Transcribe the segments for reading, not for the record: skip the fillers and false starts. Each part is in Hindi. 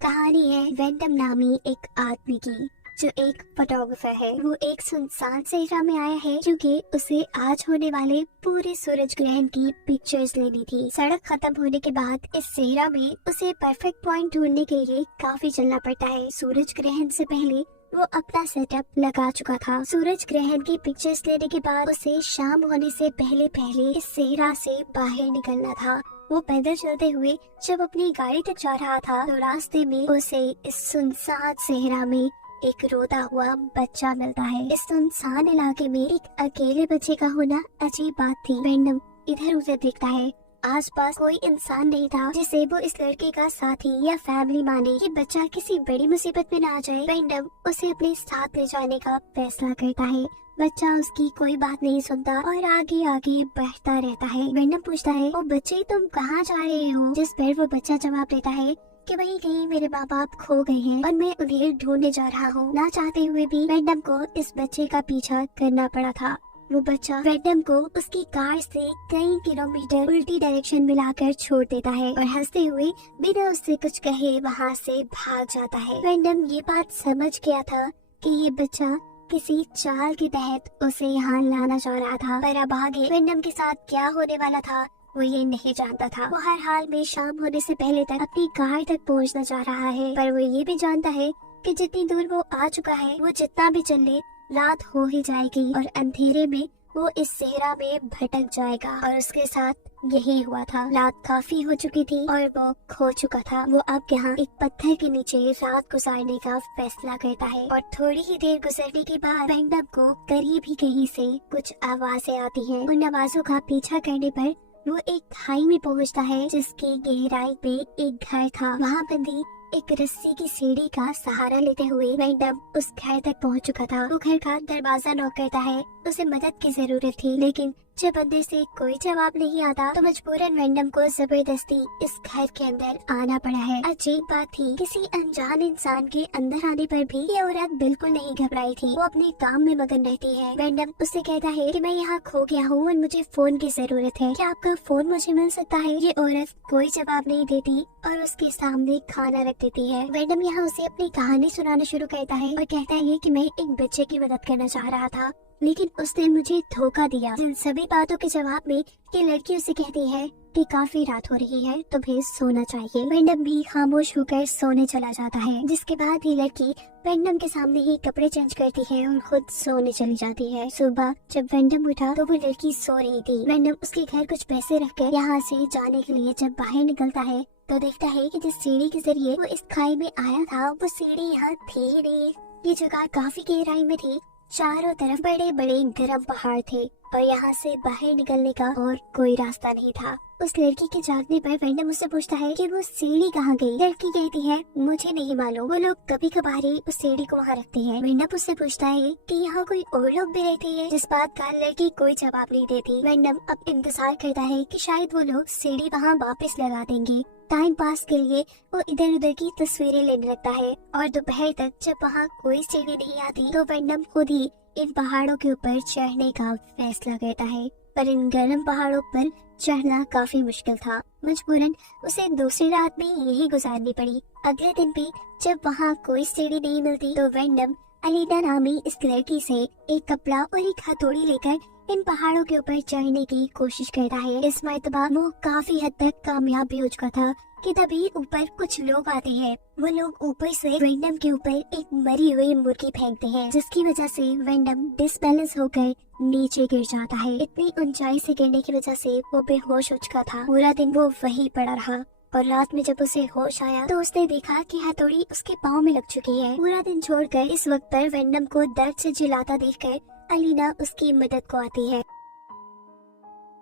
कहानी है वेंडम नामी एक आदमी की, जो एक फोटोग्राफर है। वो एक सुनसान सहरा में आया है क्योंकि उसे आज होने वाले पूरे सूरज ग्रहण की पिक्चर्स लेनी थी। सड़क खत्म होने के बाद इस सहरा में उसे परफेक्ट पॉइंट ढूंढने के लिए काफी चलना पड़ता है। सूरज ग्रहण से पहले वो अपना सेटअप लगा चुका था। सूरज ग्रहण की पिक्चर्स लेने के बाद उसे शाम होने से पहले पहले इस सहरा से बाहर निकलना था। वो पैदल चलते हुए जब अपनी गाड़ी तक जा रहा था तो रास्ते में उसे इस सुनसान सहरा में एक रोता हुआ बच्चा मिलता है। इस सुनसान इलाके में एक अकेले बच्चे का होना अजीब बात थी। वेंडम इधर उधर देखता है, आसपास कोई इंसान नहीं था जिसे वो इस लड़के का साथी या फैमिली माने कि बच्चा किसी बड़ी मुसीबत में ना आ जाए। वेंडम उसे अपने साथ ले जाने का फैसला करता है। बच्चा उसकी कोई बात नहीं सुनता और आगे आगे बढ़ता रहता है। वेंडम पूछता है, ओ बच्चे तुम कहाँ जा रहे हो? जिस पर वो बच्चा जवाब देता है कि वहीं कहीं मेरे माँ बाप खो गए हैं और मैं उन्हें ढूंढने जा रहा हूँ। ना चाहते हुए भी वेंडम को इस बच्चे का पीछा करना पड़ा था। वो बच्चा वेंडम को उसकी कार से कई किलोमीटर उल्टी डायरेक्शन में लाकर छोड़ देता है और हंसते हुए बिना उससे कुछ कहे वहाँ से भाग जाता है। वेंडम ये बात समझ गया था कि ये बच्चा किसी चाल के तहत उसे यहाँ लाना चाह रहा था, पर अब आगे वेंडम के साथ क्या होने वाला था वो ये नहीं जानता था। वो हर हाल में शाम होने से पहले तक अपनी कार तक पहुँचना चाह रहा है, पर वो ये भी जानता है कि जितनी दूर वो आ चुका है वो जितना भी चल ले रात हो ही जाएगी और अंधेरे में वो इस सहरा में भटक जाएगा। और उसके साथ यही हुआ था। रात काफी हो चुकी थी और वो खो चुका था। वो अब यहाँ एक पत्थर के नीचे रात गुजारने का फैसला करता है और थोड़ी ही देर गुजरने के बाद वेंडम को करीब ही कहीं से कुछ आवाजें आती हैं। उन आवाजों का पीछा करने पर वो एक खाई में पहुंचता है जिसकी गहराई पे एक घर था। वहाँ बंधी एक रस्सी की सीढ़ी का सहारा लेते हुए वेंडम उस घर तक पहुंच चुका था। वो घर का दरवाजा नॉक करता है। उसे मदद की जरूरत थी, लेकिन जब अंदर से कोई जवाब नहीं आता तो मजबूरन वेंडम को जबरदस्ती इस घर के अंदर आना पड़ा है। अजीब बात थी, किसी अनजान इंसान के अंदर आने पर भी ये औरत बिल्कुल नहीं घबराई थी। वो अपने काम में मगन रहती है। वेंडम उससे कहता है कि मैं यहाँ खो गया हूँ और मुझे फोन की जरूरत है, क्या आपका फोन मुझे मिल सकता है? ये औरत कोई जवाब नहीं देती और उसके सामने खाना रख देती है। वेंडम यहाँ उसे अपनी कहानी सुनाना शुरू करता है और कहता है कि मैं एक बच्चे की मदद करना चाह रहा था, लेकिन उसने मुझे धोखा दिया। इन सभी बातों के जवाब में ये लड़की उसे कहती है कि काफी रात हो रही है, तुम्हें सोना चाहिए। वेंडम भी खामोश होकर सोने चला जाता है, जिसके बाद ये लड़की वेंडम के सामने ही कपड़े चेंज करती है और खुद सोने चली जाती है। सुबह जब वेंडम उठा तो वो लड़की सो रही थी। वेंडम उसके घर कुछ पैसे रखकर यहाँ से जाने के लिए जब बाहर निकलता है तो देखता है कि जिस सीढ़ी के जरिए वो इस खाई में आया था वो सीढ़ी यहाँ थी ही नहीं। ये जगह काफी गहराई में थी। चारों तरफ बड़े बड़े गर्म पहाड़ थे और यहाँ से बाहर निकलने का और कोई रास्ता नहीं था। उस लड़की के जागने पर वेंडम उससे पूछता है कि वो सीढ़ी कहाँ गई। लड़की कहती है, मुझे नहीं मालूम, वो लोग कभी कभार ही उस सीढ़ी को वहाँ रखते हैं। वेंडम उससे पूछता है कि यहाँ कोई और लोग भी रहते हैं, जिस बात का लड़की कोई जवाब नहीं देती। वेंडम अब इंतजार करता है कि शायद वो लोग सीढ़ी वहाँ वापस लगा देंगे। टाइम पास के लिए वो इधर उधर की तस्वीरें लेने लगता है और दोपहर तक जब वहाँ कोई सीढ़ी नहीं आती तो वेंडम खुद ही इन पहाड़ों के ऊपर चढ़ने का फैसला करता है। पर इन गर्म पहाड़ों पर चढ़ना काफी मुश्किल था। मजबूरन उसे दूसरी रात में यही गुजारनी पड़ी। अगले दिन भी जब वहाँ कोई सीढ़ी नहीं मिलती तो वेंडम अलीना नामी इस लड़की से एक कपड़ा और एक हथौड़ी लेकर इन पहाड़ों के ऊपर चढ़ने की कोशिश करता है। इस मर्तबा वो काफी हद तक कामयाब भी हो चुका था कि तभी ऊपर कुछ लोग आते हैं। वो लोग ऊपर से वेंडम के ऊपर एक मरी हुई मुर्गी फेंकते हैं, जिसकी वजह से वेंडम डिसबैलेंस होकर नीचे गिर जाता है। इतनी ऊंचाई से गिरने की वजह से वो बेहोश हो चुका था। पूरा दिन वो वहीं पड़ा रहा और रात में जब उसे होश आया तो उसने देखा कि हथौड़ी उसके पाँव में लग चुकी है। पूरा दिन छोड़कर इस वक्त पर वेंडम को दर्द से चिल्लाता देखकर अलीना उसकी मदद को आती है।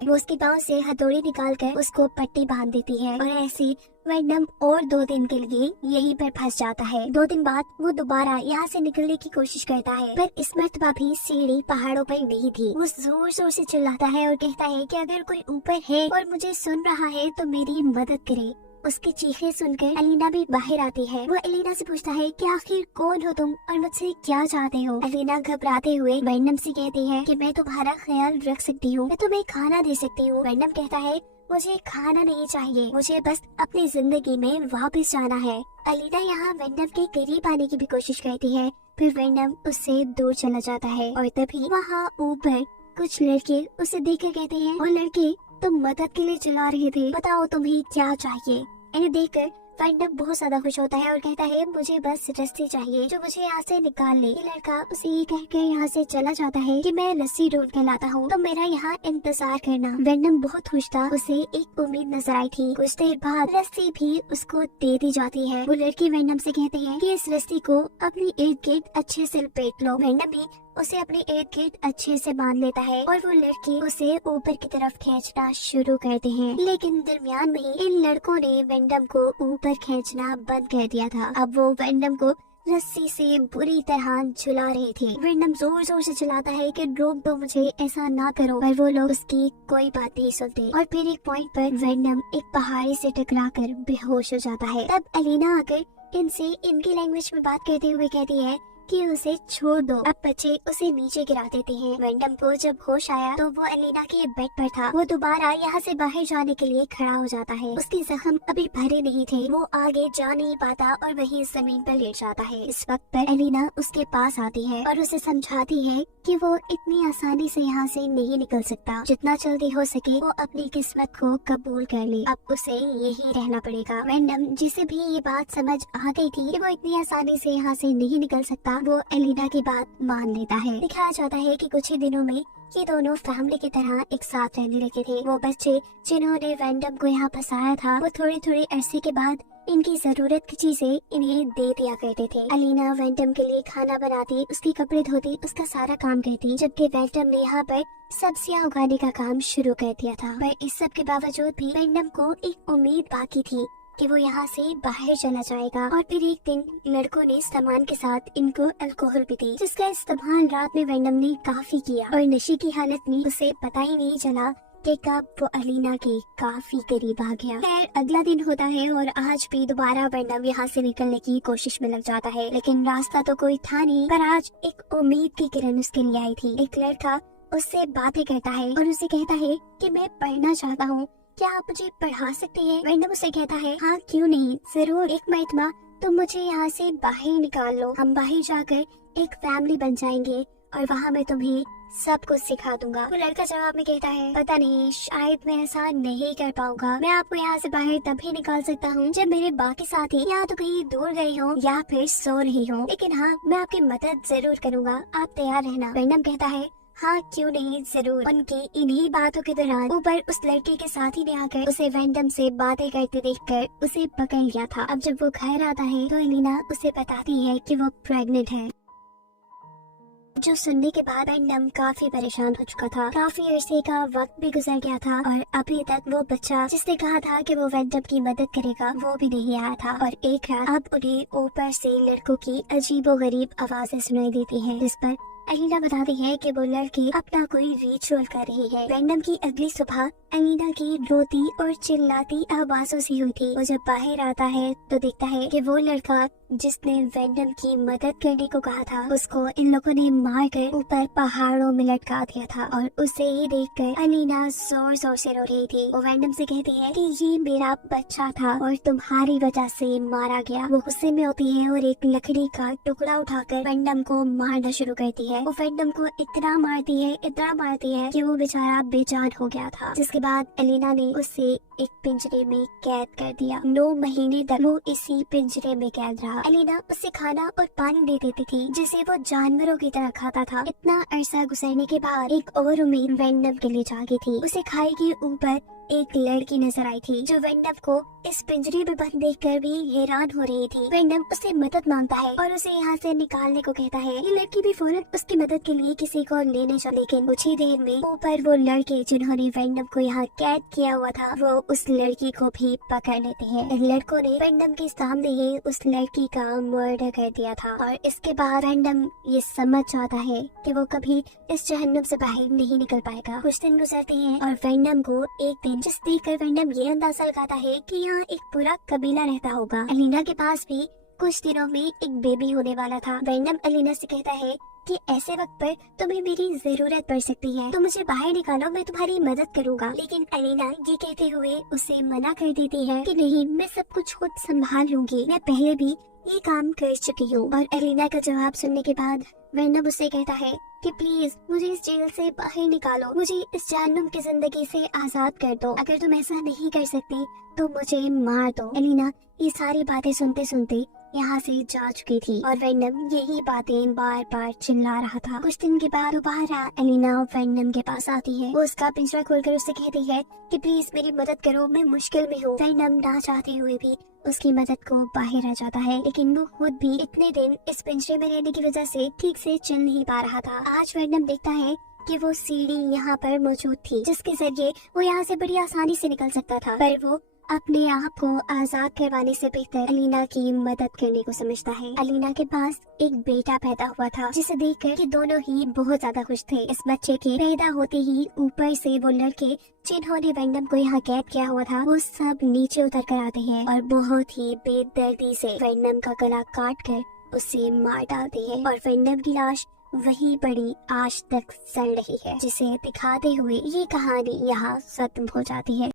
वो उसके पाँव से हथौड़ी निकालकर उसको पट्टी बांध देती है और ऐसे वेंडम और 2 दिन के लिए यहीं पर फंस जाता है। 2 दिन बाद वो दोबारा यहाँ से निकलने की कोशिश करता है, पर इस मर्तबा भी सीढ़ी पहाड़ों पर नहीं थी। वो जोर जोर से चिल्लाता है और कहता है कि अगर कोई ऊपर है और मुझे सुन रहा है तो मेरी मदद करे। उसकी चीखें सुनकर अलीना भी बाहर आती है। वो अलीना से पूछता है कि आखिर कौन हो तुम और मुझसे क्या चाहते हो? अलीना घबराते हुए वेंडम से कहती है कि मैं तुम्हारा ख्याल रख सकती हूँ, मैं तुम्हें खाना दे सकती हूँ। वेंडम कहता है मुझे खाना नहीं चाहिए, मुझे बस अपनी जिंदगी में वापस जाना है। अलीना यहाँ वेंडम के करीब आने की भी कोशिश करती है, फिर वेंडम उससे दूर चला जाता है और तभी वहाँ ऊपर कुछ लड़के उसे देखकर कहते हैं, वो लड़के तुम मदद के लिए चिल्ला रहे थे, बताओ तुम्हें क्या चाहिए। इन्हें देखकर वेंडम बहुत ज्यादा खुश होता है और कहता है, मुझे बस रस्सी चाहिए जो मुझे यहाँ से निकाल ले। ये लड़का उसे ये कहकर यहाँ से चला जाता है कि मैं रस्सी ढूंढ कर लाता हूँ, तो मेरा यहाँ इंतजार करना। वेंडम बहुत खुश था, उसे एक उम्मीद नजर आई थी। कुछ देर बाद रस्सी भी उसको दे दी जाती है। वो लड़की वेंडम से कहते हैं कि इस रस्सी को अपनी इर्द गिर्द अच्छे से लपेट लो। वेंडम भी उसे अपने इर्द गिर्द अच्छे से बांध लेता है और वो लड़के उसे ऊपर की तरफ खींचना शुरू करते हैं, लेकिन दरमियान में ही इन लड़कों ने वेंडम को ऊपर खींचना बंद कर दिया था। अब वो वेंडम को रस्सी से बुरी तरह झुला रहे थे। वेंडम जोर जोर से चिल्लाता है कि रोक दो मुझे, ऐसा ना करो, पर वो लोग उसकी कोई बात नहीं सुनते और फिर एक पॉइंट पर वेंडम एक पहाड़ी से टकराकर बेहोश हो जाता है। तब अलीना आकर इनसे इनकी लैंग्वेज में बात करते हुए कहती है कि उसे छोड़ दो। अब बच्चे उसे नीचे गिरा देते हैं। वेंडम को जब होश आया तो वो अलीना के बेड पर था। वो दोबारा यहाँ से बाहर जाने के लिए खड़ा हो जाता है। उसके जख्म अभी भरे नहीं थे, वो आगे जा नहीं पाता और वहीं जमीन पर लेट जाता है। इस वक्त पर अलीना उसके पास आती है और उसे समझाती है कि वो इतनी आसानी से यहाँ से नहीं निकल सकता, जितना जल्दी हो सके वो अपनी किस्मत को कबूल कर ले, अब उसे यही रहना पड़ेगा। वेंडम जिसे भी ये बात समझ आ गई थी कि वो इतनी आसानी से यहाँ से नहीं निकल सकता, वो अलीना की बात मान लेता है। दिखाया जाता है कि कुछ ही दिनों में ये दोनों फैमिली की तरह एक साथ रहने लगे थे। वो बच्चे जिन्होंने वेंडम को यहाँ फंसाया था, वो थोड़े थोड़े अरसे के बाद इनकी जरूरत की चीजें इन्हें दे दिया करते थे। अलीना वेंडम के लिए खाना बनाती, उसके कपड़े धोती, उसका सारा काम करती, जबकि वेंडम ने यहाँ पर सब्जियां उगाने का काम शुरू कर दिया था। पर इस सब के बावजूद भी वेंडम को एक उम्मीद बाकी थी कि वो यहाँ से बाहर चला जाएगा। और फिर एक दिन लड़कों ने सामान के साथ इनको अल्कोहल भी दी, जिसका इस्तेमाल रात में वेंडम ने काफी किया और नशे की हालत में उसे पता ही नहीं चला कि कब वो अलीना के काफी करीब आ गया। खैर अगला दिन होता है और आज भी दोबारा वेंडम यहाँ से निकलने की कोशिश में लग जाता है, लेकिन रास्ता तो कोई था नहीं। पर आज एक उम्मीद की किरण उसके लिए आई थी। एक लड़का उससे बातें करता है और उसे कहता है कि मैं पढ़ना चाहता हूँ, क्या आप मुझे पढ़ा सकते हैं? वेंडम उसे कहता है, हाँ क्यों नहीं, जरूर, एक मरतबा तुम मुझे यहाँ से बाहर निकाल लो, हम बाहर जाकर एक फैमिली बन जाएंगे और वहाँ मैं तुम्हें सब कुछ सिखा दूंगा। वो लड़का जवाब में कहता है, पता नहीं, शायद मैं ऐसा नहीं कर पाऊंगा। मैं आपको यहाँ से बाहर तभी निकाल सकता हूँ जब मेरे बाकी साथी या तो कहीं दूर गए हों या फिर सो रही हों, लेकिन हाँ मैं आपकी मदद जरूर करूँगा, आप तैयार रहना। वेंडम कहता है, हाँ क्यों नहीं, जरूर। उनकी इन्हीं बातों के दौरान ऊपर उस लड़के के साथी ने आकर उसे वेंडम से बातें करते देखकर उसे पकड़ लिया था। अब जब वो घर आता है तो अलीना उसे बताती है कि वो प्रेग्नेंट है, जो सुनने के बाद वेंडम काफी परेशान हो चुका था। काफी अरसे का वक्त भी गुजर गया था और अभी तक वो बच्चा जिसने कहा था कि वो वेंडम की मदद करेगा वो भी नहीं आया था। और एक रात अब उन्हें ऊपर से लड़कों की अजीबोगरीब आवाजें सुनाई देती हैं, जिस पर अलीना बताती है कि वो लड़की अपना कोई रिचुअल कर रही है। वेंडम की अगली सुबह अलीना की रोती और चिल्लाती आवाजों से हुई थी। वो जब बाहर आता है तो देखता है कि वो लड़का जिसने वेंडम की मदद करने को कहा था, उसको इन लोगों ने मार कर ऊपर पहाड़ों में लटका दिया था। और उसे ही देखकर अलीना जोर जोर से रो रही थी। वो वेंडम से कहती है कि ये मेरा बच्चा था और तुम्हारी वजह से मारा गया। वो गुस्से में होती है और एक लकड़ी का टुकड़ा उठाकर वेंडम को मारना शुरू करती है। वो वेंडम को इतना मारती है कि वो बेचारा बेजान हो गया था। जिसके बाद अलीना ने उसे एक पिंजरे में कैद कर दिया। 9 महीने तक वो इसी पिंजरे में कैद रहा। अलीना उसे खाना और पानी दे देती थी जिसे वो जानवरों की तरह खाता था। इतना अरसा गुजरने के बाद एक और उम्मीद वेंडम के लिए जागी थी। उसे खाई के ऊपर एक लड़की नजर आई थी जो वेंडम को इस पिंजरे में बंद देखकर भी हैरान हो रही थी। वेंडम उससे मदद मांगता है और उसे यहाँ से निकालने को कहता है। ये लड़की भी फौरन उसकी मदद के लिए किसी को लेने चली, लेकिन कुछ ही देर में ऊपर वो लड़के जिन्होंने वेंडम को यहाँ कैद किया हुआ था वो उस लड़की को भी पकड़ लेते हैं। इन लड़कों ने वेंडम के सामने ही उस लड़की का मर्डर कर दिया था और इसके बाद वेंडम ये समझ जाता है कि वो कभी इस जहन्नुम से बाहर नहीं निकल पाएगा। कुछ दिन गुजरते हैं और वेंडम को एक दिन जिस देखकर वेंडम ये अंदाजा लगाता है कि यहाँ एक पूरा कबीला रहता होगा। अलीना के पास भी कुछ दिनों में एक बेबी होने वाला था। वेंडम अलीना से कहता है कि ऐसे वक्त पर तुम्हें मेरी जरूरत पड़ सकती है, तो मुझे बाहर निकालो, मैं तुम्हारी मदद करूँगा। लेकिन एलिना ये कहते हुए उसे मना कर देती है कि नहीं, मैं सब कुछ खुद संभाल लूंगी, मैं पहले भी ये काम कर चुकी हूँ। और एलिना का जवाब सुनने के बाद वर्नम उससे कहता है कि प्लीज मुझे इस जेल से बाहर निकालो, मुझे इस जहन्नुम की जिंदगी से आजाद कर दो। अगर तुम ऐसा नहीं कर सकती तो मुझे मार दो। एलिना ये सारी बातें सुनते सुनते यहाँ से जा चुकी थी और वर्नम यही बातें बार बार चिल्ला रहा था। कुछ दिन के बाद दोबारा एलिना वर्नम के पास आती है। वो उसका पिंजरा खोलकर उससे कहती है कि प्लीज मेरी मदद करो, मैं मुश्किल में हूँ। वर्नम ना चाहते हुए भी उसकी मदद को बाहर आ जाता है, लेकिन वो खुद भी इतने दिन इस पिंजरे में रहने की वजह से ठीक से चल नहीं पा रहा था। आज वर्नम देखता है कि वो सीढ़ी यहाँ पर मौजूद थी, जिसके जरिए वो यहाँ से बड़ी आसानी से निकल सकता था, पर वो अपने आप को आजाद करवाने से बेहतर एलिना की मदद करने को समझता है। एलिना के पास एक बेटा पैदा हुआ था, जिसे देखकर कि दोनों ही बहुत ज्यादा खुश थे। इस बच्चे के पैदा होते ही ऊपर से वो लड़के जिन्होंने वर्नम को यहाँ कैद किया हुआ था, वो सब नीचे उतर कर आते हैं और बहुत ही बेदर्दी से वर्नम का गला काट कर उसे मार डालते हैं। और वर्नम की लाश वही पड़ी आज तक सड़ रही है, जिसे दिखाते हुए ये कहानी यहाँ खत्म हो जाती है।